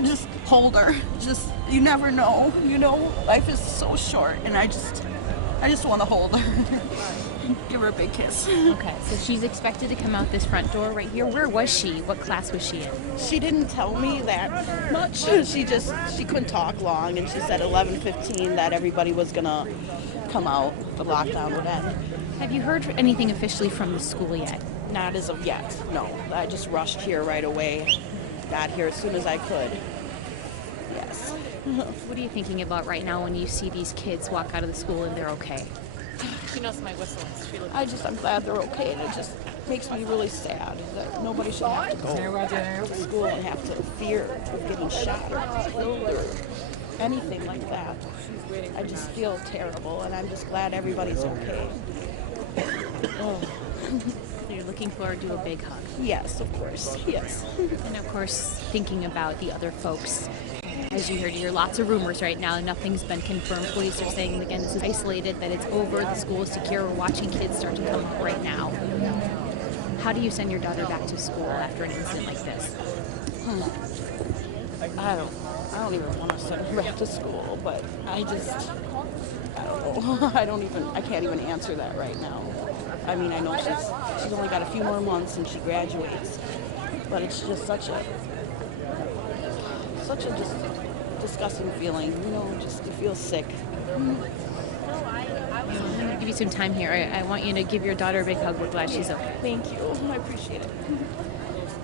just hold her. Just, you never know, life is so short, and I just want to hold her. Give her a big kiss. Okay, so she's expected to come out this front door right here. Where was she? What class was she in? She didn't tell me that much. She couldn't talk long, and she said 11:15 that everybody was gonna come out. The lockdown would end. Have you heard anything officially from the school yet? Not as of yet, no. I just rushed here right away. Got here as soon as I could. Yes. What are you thinking about right now when you see these kids walk out of the school and they're okay? She knows my whistle. I'm glad they're okay, and it just makes me really sad that nobody should have to go to school and have to fear of getting shot or killed or anything like that. I just feel terrible, and I'm just glad everybody's okay. Oh. You're looking forward to a big hug. Yes, of course. Yes. And of course, thinking about the other folks. As you heard, there are lots of rumors right now. Nothing's been confirmed. Police are saying, again, this is isolated, that it's over, the school is secure. We're watching kids start to come up right now. How do you send your daughter back to school after an incident like this? I don't even want to send her back to school, but I don't know. I can't even answer that right now. I mean, I know she's only got a few more months and she graduates, but it's just such a just disgusting feeling, just to feel sick. I'm going to give you some time here. I want you to give your daughter a big hug. We're glad she's okay. Thank you. I appreciate it.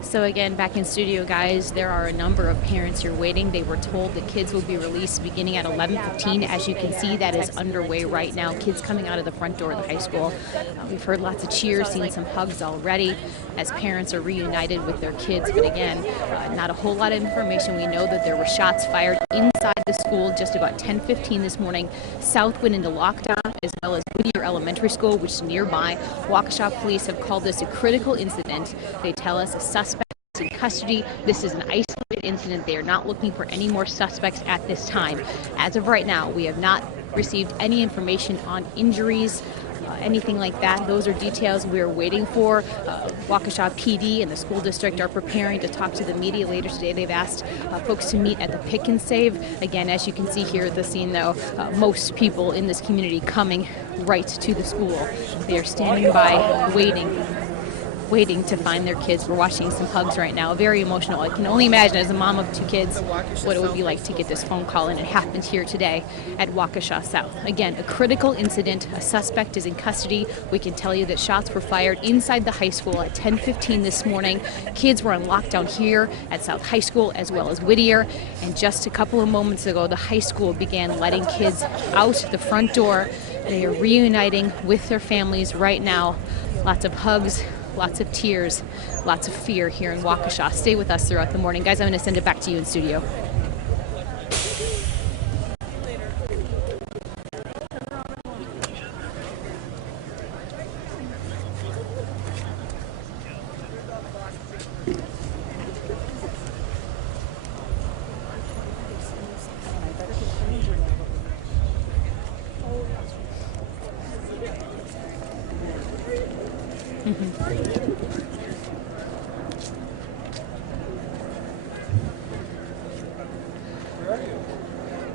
So again, back in studio, guys, there are a number of parents here waiting. They were told the kids will be released beginning at 11:15. As you can see, that is underway right now. Kids coming out of the front door of the high school. We've heard lots of cheers, seen some hugs already as parents are reunited with their kids. But again, not a whole lot of information. We know that there were shots fired inside the school just about 10:15 this morning. South went into lockdown, as well as Whittier Elementary School, which is nearby. Waukesha police have called this a critical incident. They tell us a suspect is in custody. This is an isolated incident. They are not looking for any more suspects at this time. As of right now, we have not received any information on injuries, anything like that. Those are details we are waiting for. Waukesha PD and the school district are preparing to talk to the media later today. They've asked folks to meet at the Pick and Save. Again, as you can see here at the scene, though, most people in this community coming right to the school. They are standing by, waiting to find their kids. We're watching some hugs right now. Very emotional. I can only imagine, as a mom of two kids, what it would be like to get this phone call, and it happened here today at Waukesha South. Again, a critical incident. A suspect is in custody. We can tell you that shots were fired inside the high school at 10:15 this morning. Kids were on lockdown here at South High School as well as Whittier, and just a couple of moments ago, the high school began letting kids out the front door. They are reuniting with their families right now. Lots of hugs, lots of tears, lots of fear here in Waukesha. Stay with us throughout the morning. Guys, I'm going to send it back to you in studio.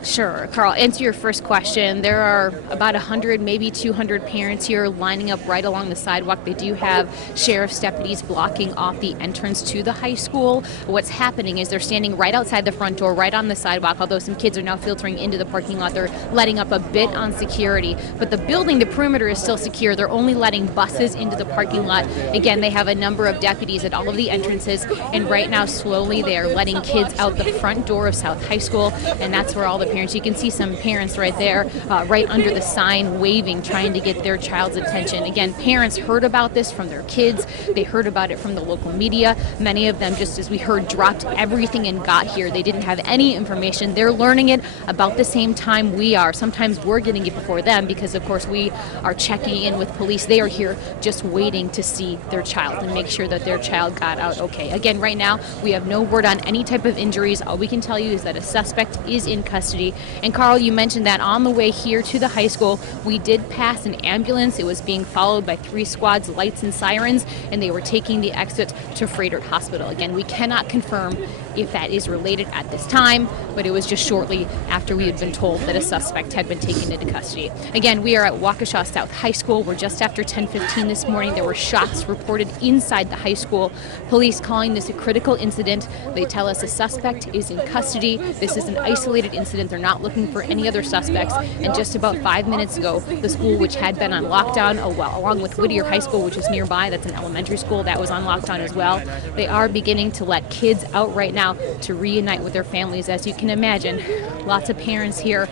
Sure. Carl, answer your first question. There are about 100, maybe 200 parents here lining up right along the sidewalk. They do have sheriff's deputies blocking off the entrance to the high school. What's happening is they're standing right outside the front door, right on the sidewalk, although some kids are now filtering into the parking lot. They're letting up a bit on security. But the building, the perimeter is still secure. They're only letting buses into the parking lot. Again, they have a number of deputies at all of the entrances. And right now, slowly, they are letting kids out the front door of South High School. And that's where all the parents, you can see some parents right there, right under the sign, waving, trying to get their child's attention. Again, parents heard about this from their kids. They heard about it from the local media. Many of them, just as we heard, dropped everything and got here. They didn't have any information. They're learning it about the same time we are. Sometimes we're getting it before them because, of course, we are checking in with police. They are here just waiting to see their child and make sure that their child got out okay. Again, right now, we have no word on any type of injuries. All we can tell you is that a suspect is in custody. And Carl, you mentioned that on the way here to the high school, we did pass an ambulance. It was being followed by 3 squads, lights and sirens, and they were taking the exit to Froedtert Hospital. Again, we cannot confirm if that is related at this time, but it was just shortly after we had been told that a suspect had been taken into custody. Again, we are at Waukesha South High School. We're just after 10:15 this morning. There were shots reported inside the high school. Police calling this a critical incident. They tell us a suspect is in custody. This is an isolated incident. They're not looking for any other suspects. And just about 5 minutes ago, the school, which had been on lockdown, along with Whittier High School, which is nearby, that's an elementary school, that was on lockdown as well. They are beginning to let kids out right now to reunite with their families. As you can imagine, lots of parents here,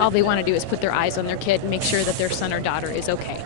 all they want to do is put their eyes on their kid and make sure that their son or daughter is okay.